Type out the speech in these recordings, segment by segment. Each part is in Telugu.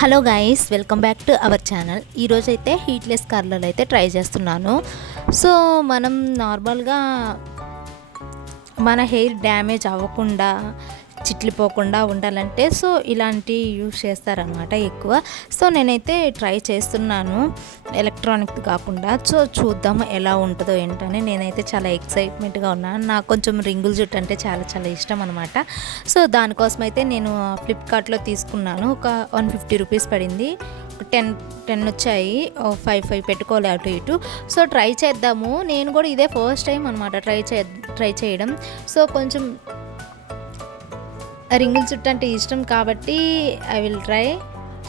Hello guys, welcome back to our channel. ఈరోజైతే హీట్లెస్ కర్లర్ అయితే ట్రై చేస్తున్నాను. సో మనం నార్మల్గా మన హెయిర్ డ్యామేజ్ అవ్వకుండా, చిట్లిపోకుండా ఉండాలంటే సో ఇలాంటి యూజ్ చేస్తారనమాట ఎక్కువ. సో నేనైతే ట్రై చేస్తున్నాను ఎలక్ట్రానిక్ కాకుండా. సో చూద్దాము ఎలా ఉంటుందో ఏంటని. నేనైతే చాలా ఎక్సైట్మెంట్గా ఉన్నాను. నాకు కొంచెం రింగుల జుట్టు అంటే చాలా చాలా ఇష్టం అనమాట. సో దానికోసం అయితే నేను ఫ్లిప్కార్ట్లో తీసుకున్నాను. ఒక 150 రూపీస్ పడింది. 10 వచ్చాయి. 5 పెట్టుకోవాలి అటు ఇటు. సో ట్రై చేద్దాము. నేను కూడా ఇదే ఫస్ట్ టైం అనమాట ట్రై చేయడం. సో కొంచెం రింగుల చుట్టూ అంటే ఇష్టం కాబట్టి ఐ విల్ ట్రై.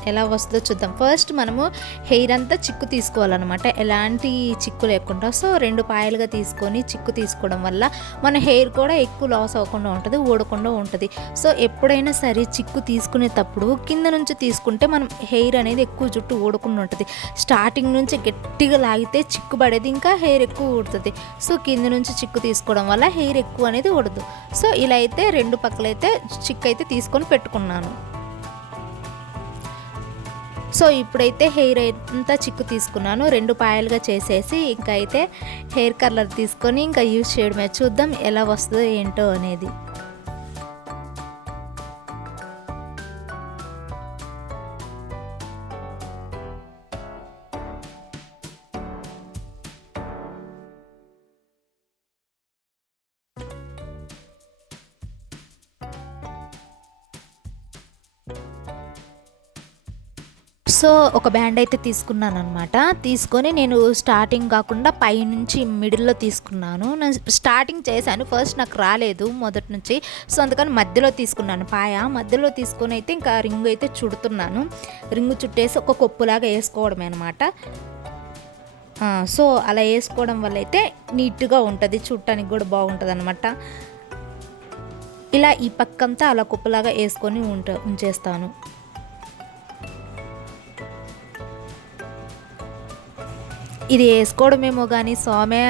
ఎలా వస్తుందో చూద్దాం. ఫస్ట్ మనము హెయిర్ అంతా చిక్కు తీసుకోవాలన్నమాట, ఎలాంటి చిక్కు లేకుండా. సో 2 పాయలుగా తీసుకొని చిక్కు తీసుకోవడం వల్ల మన హెయిర్ కూడా ఎక్కువ లాస్ అవ్వకుండా ఉంటుంది, ఊడకుండా ఉంటుంది. సో ఎప్పుడైనా సరే చిక్కు తీసుకునేటప్పుడు కింద నుంచి తీసుకుంటే మనం హెయిర్ అనేది ఎక్కువ జుట్టు ఊడకుండా ఉంటుంది. స్టార్టింగ్ నుంచి గట్టిగా లాగితే చిక్కు పడేది, ఇంకా హెయిర్ ఎక్కువ ఊడుతుంది. సో కింద నుంచి చిక్కు తీసుకోవడం వల్ల హెయిర్ ఎక్కువ అనేది ఊడదు. సో ఇలా అయితే 2 పక్కలైతే చిక్కు అయితే తీసుకొని పెట్టుకున్నాను. సో ఇప్పుడైతే హెయిర్ అంతా చిక్కు తీసుకున్నాను. 2 పాయలుగా చేసేసి ఇంకా అయితే హెయిర్ కలర్ తీసుకొని ఇంకా యూజ్ చేయడమే. చూద్దాం ఎలా వస్తుందో ఏంటో అనేది. సో ఒక బ్యాండ్ అయితే తీసుకున్నాను అనమాట. తీసుకొని నేను స్టార్టింగ్ కాకుండా పైనుంచి మిడిల్లో తీసుకున్నాను. నేను స్టార్టింగ్ చేశాను, ఫస్ట్ నాకు రాలేదు మొదటి నుంచి. సో అందుకని మధ్యలో తీసుకున్నాను. మధ్యలో తీసుకొని అయితే ఇంకా రింగు అయితే చుడుతున్నాను. రింగు చుట్టేసి ఒక కొప్పులాగా వేసుకోవడమే అనమాట. సో అలా వేసుకోవడం వల్ల అయితే నీట్గా ఉంటుంది, చూడటానికి కూడా బాగుంటుంది అనమాట. ఇలా ఈ పక్కంతా అలా కొప్పులాగా వేసుకొని ఉంచేస్తాను. ఇది వేసుకోవడమేమో కానీ సోమే,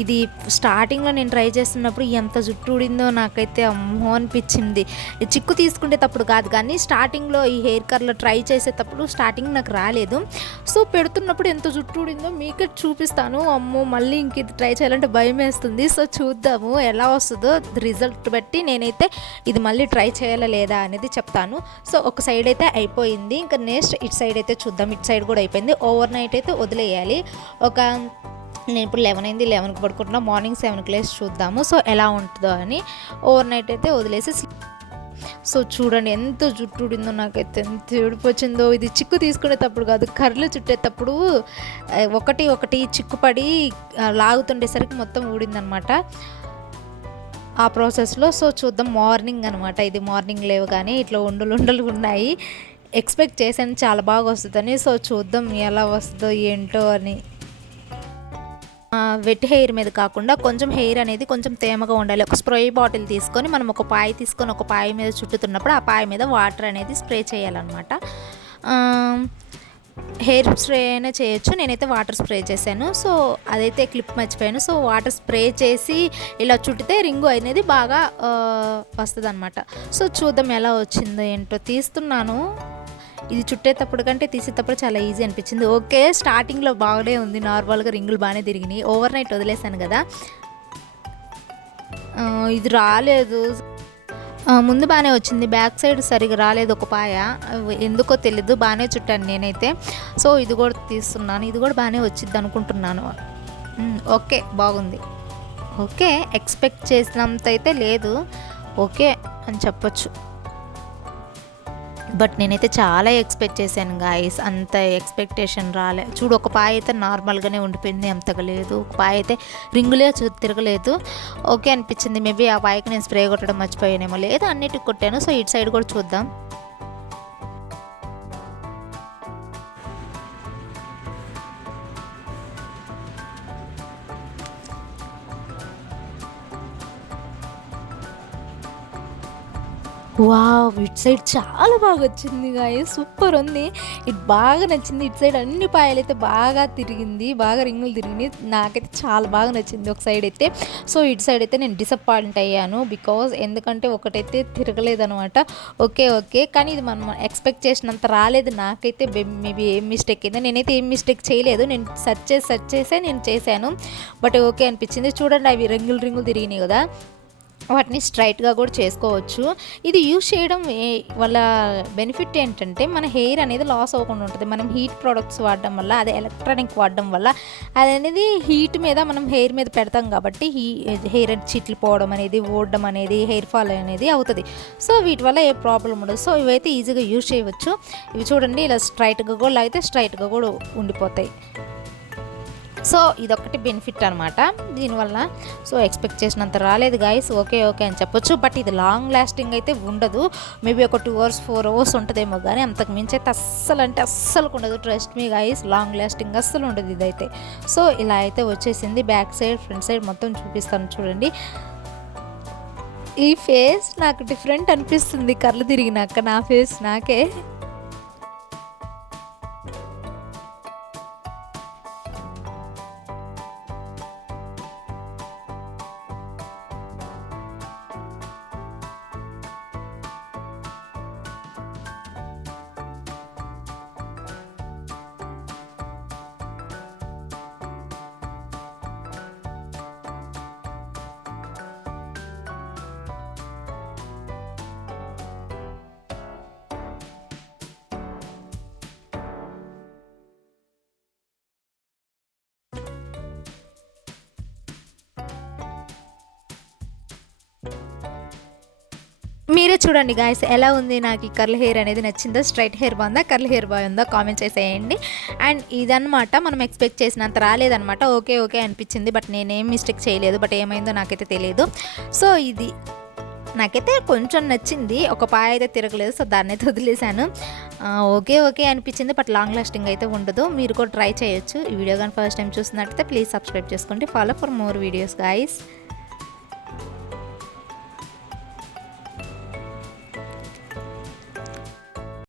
ఇది స్టార్టింగ్లో నేను ట్రై చేస్తున్నప్పుడు ఎంత జుట్టు ఊడిందో నాకైతే అమ్మో అనిపించింది. చిక్కు తీసుకునేటప్పుడు కాదు కానీ స్టార్టింగ్లో ఈ హెయిర్ కర్లో ట్రై చేసేటప్పుడు స్టార్టింగ్ నాకు రాలేదు. సో పెడుతున్నప్పుడు ఎంత జుట్టు ఊడిందో మీకే చూపిస్తాను. అమ్మో మళ్ళీ ఇంక ఇది ట్రై చేయాలంటే భయం వేస్తుంది. సో చూద్దాము ఎలా వస్తుందో రిజల్ట్ బట్టి నేనైతే ఇది మళ్ళీ ట్రై చేయాలా లేదా అనేది చెప్తాను. సో ఒక సైడ్ అయితే అయిపోయింది, ఇంకా నెక్స్ట్ ఇటు సైడ్ అయితే చూద్దాం. ఇటు సైడ్ కూడా అయిపోయింది. ఓవర్ నైట్ అయితే వదిలేయాలి. నేను ఇప్పుడు 11 అయింది, 11కి పడుకుంటున్నా. మార్నింగ్ 7కి లేసి చూద్దాము సో ఎలా ఉంటుందో అని. ఓవర్ నైట్ అయితే వదిలేసి సో చూడండి ఎంత జుట్టు ఊడిందో, నాకైతే ఎంత ఏడుపు వచ్చిందో. ఇది చిక్కు తీసుకునేటప్పుడు కాదు, కర్రలు చుట్టేటప్పుడు ఒకటి చిక్కు పడి లాగుతుండేసరికి మొత్తం ఊడిందనమాట ఆ ప్రాసెస్లో. సో చూద్దాం. మార్నింగ్ అనమాట ఇది. మార్నింగ్ లేవు కానీ ఇట్లా ఉండలు ఉన్నాయి. ఎక్స్పెక్ట్ చేశాను చాలా బాగా వస్తుందని. సో చూద్దాం ఎలా వస్తుందో ఏంటో అని. వెట్ హెయిర్ మీద కాకుండా కొంచెం హెయిర్ అనేది కొంచెం తేమగా ఉండాలి. ఒక స్ప్రే బాటిల్ తీసుకొని మనం ఒక పాయ తీసుకొని ఒక పాయ మీద చుట్టుతున్నప్పుడు ఆ పాయ మీద వాటర్ అనేది స్ప్రే చేయాలన్నమాట. హెయిర్ స్ప్రే అయినా చేయొచ్చు, నేనైతే వాటర్ స్ప్రే చేశాను. సో అదైతే క్లిప్ మర్చిపోయాను. సో వాటర్ స్ప్రే చేసి ఇలా చుట్టితే రింగు అనేది బాగా వస్తుంది అనమాట. సో చూద్దాం ఎలా వచ్చిందో ఏంటో. తీస్తున్నాను. ఇది చుట్టేటప్పుడు కంటే తీసేటప్పుడు చాలా ఈజీ అనిపించింది. ఓకే స్టార్టింగ్లో బాగానే ఉంది, నార్మల్గా రింగులు బాగానే తిరిగినాయి. ఓవర్ నైట్ వదిలేసాను కదా, ఇది రాలేదు. ముందు బాగానే వచ్చింది, బ్యాక్ సైడ్ సరిగా రాలేదు ఒక పాయ, ఎందుకో తెలీదు. బాగానే చుట్టాను నేనైతే. సో ఇది కూడా తీస్తున్నాను. ఇది కూడా బాగానే వచ్చింది అనుకుంటున్నాను. ఓకే బాగుంది. ఓకే ఎక్స్పెక్ట్ చేసినంత అయితే లేదు, ఓకే అని చెప్పొచ్చు. బట్ నేనైతే చాలా ఎక్స్పెక్ట్ చేశాను గాయస్, అంత ఎక్స్పెక్టేషన్ రాలే. చూడు ఒక పాయ అయితే నార్మల్గానే ఉండిపోయింది, అంతగా లేదు. ఒక పాయ అయితే రింగులే తిరగలేదు. ఓకే అనిపించింది. మేబీ ఆ పాయకి నేను స్ప్రే కొట్టడం మర్చిపోయానేమో, లేదు అన్నిటికి కొట్టాను. సో ఇటు సైడ్ కూడా చూద్దాం. వావ్! ఇటు సైడ్ చాలా బాగా వచ్చింది గాయ్స్. సూపర్ ఉంది. ఇది బాగా నచ్చింది. ఇటు సైడ్ అన్ని పాయలైతే బాగా తిరిగింది. బాగా రింగులు తిరిగినియి. నాకైతే చాలా బాగా నచ్చింది ఒక సైడ్ అయితే. సో, ఇటు సైడ్ అయితే నేను డిసప్పాయింట్ అయ్యాను. బికాజ్ ఎందుకంటే ఒకటైతే తిరగలేదనమాట. ఓకే. ఓకే. కానీ ఇది మనం ఎక్స్‌పెక్ట్ చేసినంత రాలేదు. నాకైతే మేబీ ఏం మిస్టేక్ అయిందో. నేనైతే ఏం మిస్టేక్ చేయలేదు. నేను సెర్చ్ చేసే నేను చేశాను. బట్ ఓకే అనిపించింది. చూడండి అవి రింగులు తిరిగినాయి కదా! వాటిని స్ట్రైట్‌గా కూడా చేసుకోవచ్చు. ఇది యూజ్ చేయడం వల్ల బెనిఫిట్ ఏంటంటే మన హెయిర్ అనేది లాస్ అవ్వకుండా ఉంటది. మనం హీట్ ప్రొడక్ట్స్ వాడడం వల్ల, అదే ఎలక్ట్రానిక్ వాడడం వల్ల అదనేది హీట్ మీద మనం హెయిర్ మీద పెడతాం కాబట్టి హెయిర్ చిట్లి పోవడం అనేది, ఊడడం అనేది, హెయిర్ ఫాల్ అనేది అవుతది. సో, వీటి వల్ల ఏ ప్రాబ్లమ్ ఉండదు. సో, ఇవైతే ఈజీగా యూజ్ చేయవచ్చు. ఇవి చూడండి ఇలా స్ట్రైట్‌గా కూడా లాగితే స్ట్రైట్‌గా కూడా ఉండిపోతాయి. సో, ఇదొక్కటి బెనిఫిట్ అనమాట దీనివల్ల. సో, ఎక్స్‌పెక్ట్ చేసినంత రాలేదు గాయ్స్. ఓకే. ఓకే అని చెప్పొచ్చు. బట్ ఇది లాంగ్ లాస్టింగ్ అయితే ఉండదు. మేబీ ఒక 2 అవర్స్, 4 అవర్స్ ఉంటదేమో గానీ అంతకు మించి అయితే అస్సలుకు ఉండదు. Trust me guys, long lasting అస్సలు ఉండదు ఇదైతే. సో, ఇలా అయితే వచ్చేసింది. బ్యాక్ సైడ్, ఫ్రంట్ సైడ్ మొత్తం చూపిస్తాను చూడండి. ఈ ఫేస్ నాకు డిఫరెంట్ అనిపిస్తుంది కళ్ళు తిరిగినాక నా ఫేస్ నాకే. మీరే చూడండి గాయ్స్ ఎలా ఉంది నాకు ఈ కర్ల్ హెయిర్ అనేది నచ్చిందా? స్ట్రైట్ హెయిర్ బాగుందా? కర్ల్ హెయిర్ బాగుందా? కామెంట్ చేసేయండి. అండ్ ఇదనమాట మనం ఎక్స్‌పెక్ట్ చేసినంత రాలేదనమాట. ఓకే. ఓకే అనిపించింది. బట్ నేనేం మిస్టేక్ చేయలేదు. బట్ ఏమైందో నాకైతే తెలీదు. సో, ఇది నాకైతే కొంచెం నచ్చింది. ఒక పాయ అయితే తిరగలేదు. సో, దాన్నైతే వదిలేసాను. ఓకే. ఓకే అనిపించింది. బట్ లాంగ్ లాస్టింగ్ అయితే ఉండదు. మీరు కూడా ట్రై చేయొచ్చు. ఈ వీడియో గాని ఫస్ట్ టైం చూస్తున్నట్టయితే ప్లీజ్ సబ్స్క్రైబ్ చేసుకోండి. Follow for more videos guys.